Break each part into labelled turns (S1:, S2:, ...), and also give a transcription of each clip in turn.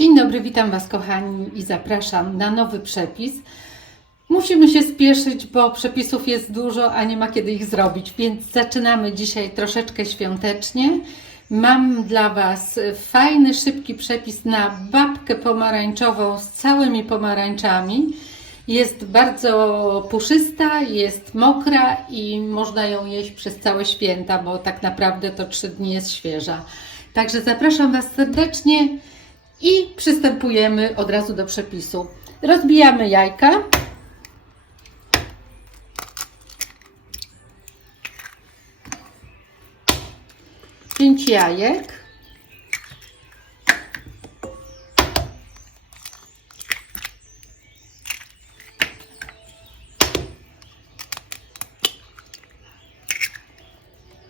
S1: Dzień dobry, witam Was kochani i zapraszam na nowy przepis. Musimy się spieszyć, bo przepisów jest dużo, a nie ma kiedy ich zrobić, więc zaczynamy dzisiaj troszeczkę świątecznie. Mam dla Was fajny, szybki przepis na babkę pomarańczową z całymi pomarańczami. Jest bardzo puszysta, jest mokra i można ją jeść przez całe święta, bo tak naprawdę to trzy dni jest świeża. Także zapraszam Was serdecznie i przystępujemy od razu do przepisu. Rozbijamy jajka. Pięć jajek.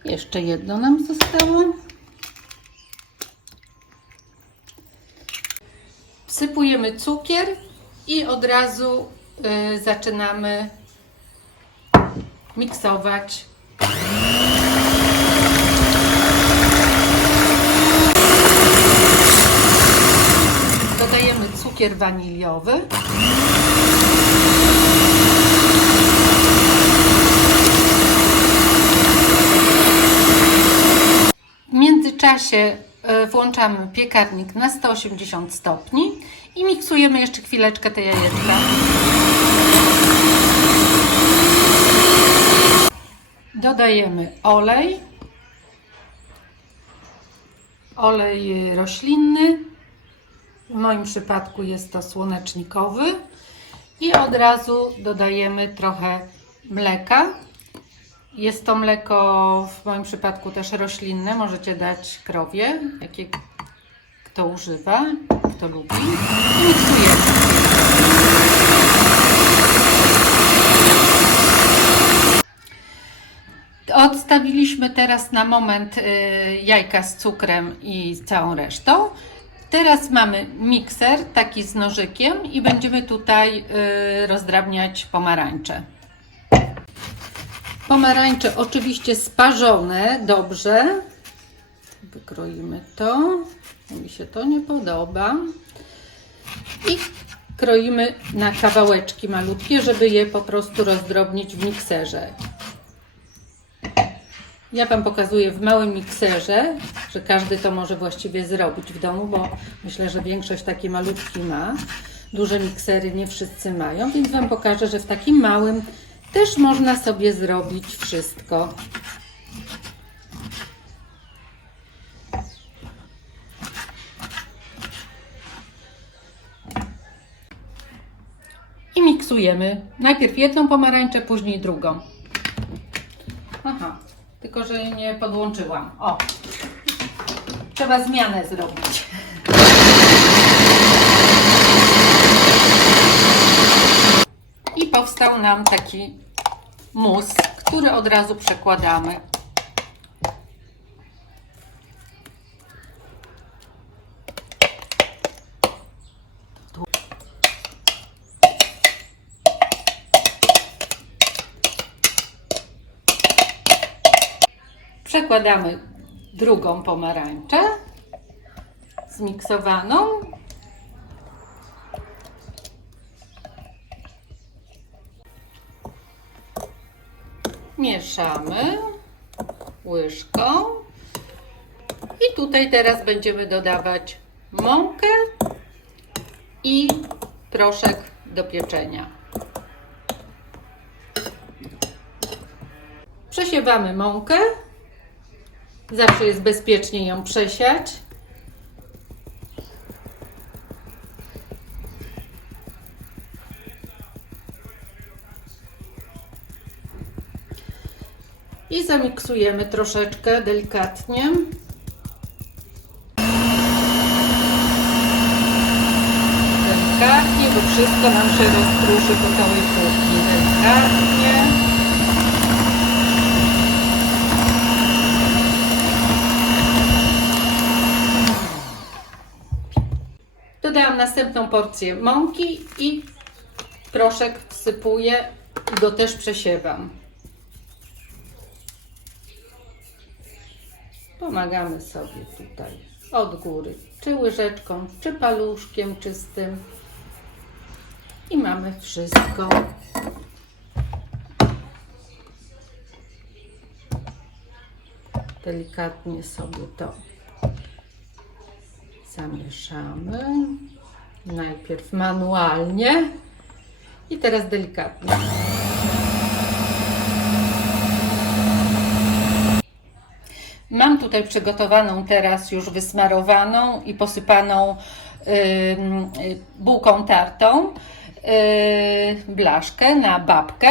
S1: Jeszcze jedno nam zostało. Wsypujemy cukier i od razu y, zaczynamy miksować. Dodajemy cukier waniliowy. W międzyczasie włączamy piekarnik na 180 stopni i miksujemy jeszcze chwileczkę te jajeczka. Dodajemy olej, olej roślinny, w moim przypadku jest to słonecznikowy i od razu dodajemy trochę mleka. Jest to mleko w moim przypadku też roślinne, możecie dać krowie, jakie kto używa, kto lubi. I. Odstawiliśmy teraz na moment y, jajka z cukrem i całą resztą. Teraz mamy mikser taki z nożykiem i będziemy tutaj y, rozdrabniać pomarańcze. Pomarańcze oczywiście sparzone dobrze. Wykroimy to. Mi się to nie podoba. I kroimy na kawałeczki malutkie, żeby je po prostu rozdrobnić w mikserze. Ja Wam pokazuję w małym mikserze, że każdy to może właściwie zrobić w domu, bo myślę, że większość taki malutki ma. Duże miksery nie wszyscy mają, więc Wam pokażę, że w takim małym też można sobie zrobić wszystko. I miksujemy. Najpierw jedną pomarańczę, później drugą. Aha, tylko że nie podłączyłam. O, trzeba zmianę zrobić. Powstał nam taki mus, który od razu przekładamy. Przekładamy drugą pomarańczę zmiksowaną. Mieszamy łyżką. I tutaj teraz będziemy dodawać mąkę i proszek do pieczenia. Przesiewamy mąkę. Zawsze jest bezpiecznie ją przesiać. I zamiksujemy troszeczkę delikatnie. Delikatnie, bo wszystko nam się rozprószy po całej kuchni. Delikatnie. Dodałam następną porcję mąki i proszek wsypuję i go też przesiewam. Pomagamy sobie tutaj od góry czy łyżeczką, czy paluszkiem czystym. I mamy wszystko. Delikatnie sobie to zamieszamy. Najpierw manualnie i teraz delikatnie. Mam tutaj przygotowaną teraz już wysmarowaną i posypaną y, bułką tartą yy, blaszkę na babkę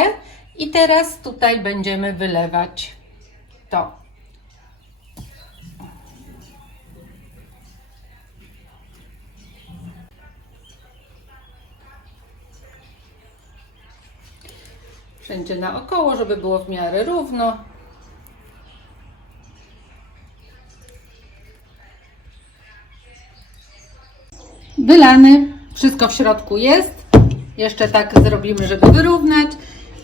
S1: i teraz tutaj będziemy wylewać to. Wszędzie naokoło, żeby było w miarę równo. Wylany, wszystko w środku jest. Jeszcze tak zrobimy, żeby wyrównać.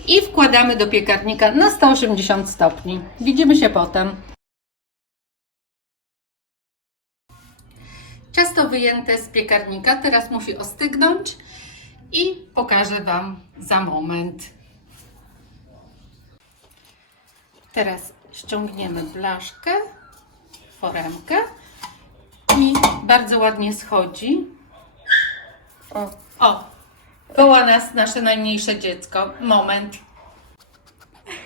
S1: I wkładamy do piekarnika na 180 stopni. Widzimy się potem. Ciasto wyjęte z piekarnika teraz musi ostygnąć i pokażę Wam za moment. Teraz ściągniemy blaszkę, foremkę i bardzo ładnie schodzi. O, O, woła nas nasze najmniejsze dziecko. Moment.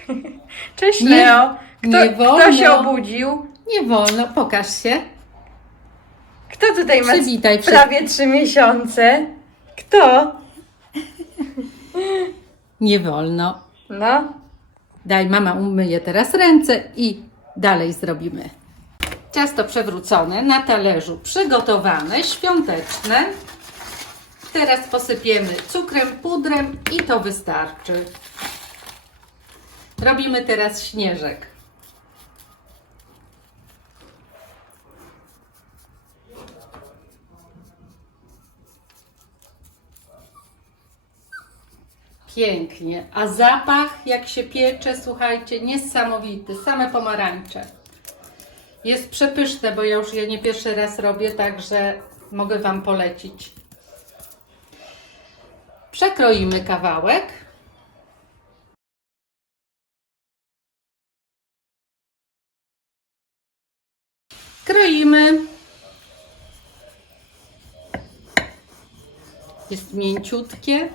S2: Cześć Nie- Leo. Kto, nie kto wolno. się obudził?
S1: Nie wolno, pokaż się.
S2: Kto tutaj ma Przywitaj prawie trzy miesiące? Kto?
S1: Nie wolno. No, Daj, mama umyje teraz ręce i dalej zrobimy. Ciasto przewrócone na talerzu, przygotowane, świąteczne. Teraz posypiemy cukrem, pudrem i to wystarczy. Robimy teraz śnieżek. Pięknie. A zapach, jak się piecze, słuchajcie, niesamowity. Same pomarańcze. Jest przepyszne, bo ja już je nie pierwszy raz robię, także mogę Wam polecić. Przekroimy kawałek. Kroimy. Jest mięciutkie.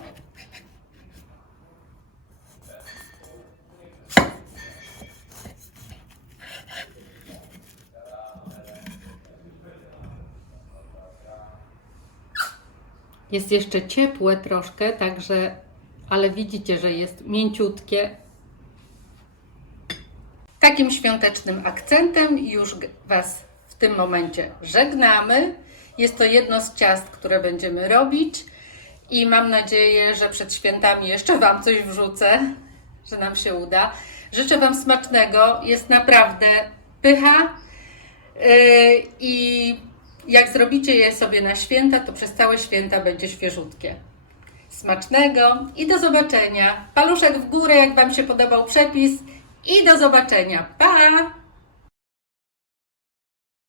S1: Jest jeszcze ciepłe troszkę, także, ale widzicie, że jest mięciutkie. Takim świątecznym akcentem już Was w tym momencie żegnamy. Jest to jedno z ciast, które będziemy robić i mam nadzieję, że przed świętami jeszcze Wam coś wrzucę, że nam się uda. Życzę Wam smacznego. Jest naprawdę pycha. Yy, I jak zrobicie je sobie na święta, to przez całe święta będzie świeżutkie. Smacznego i do zobaczenia. Paluszek w górę, jak Wam się podobał przepis. I do zobaczenia. Pa!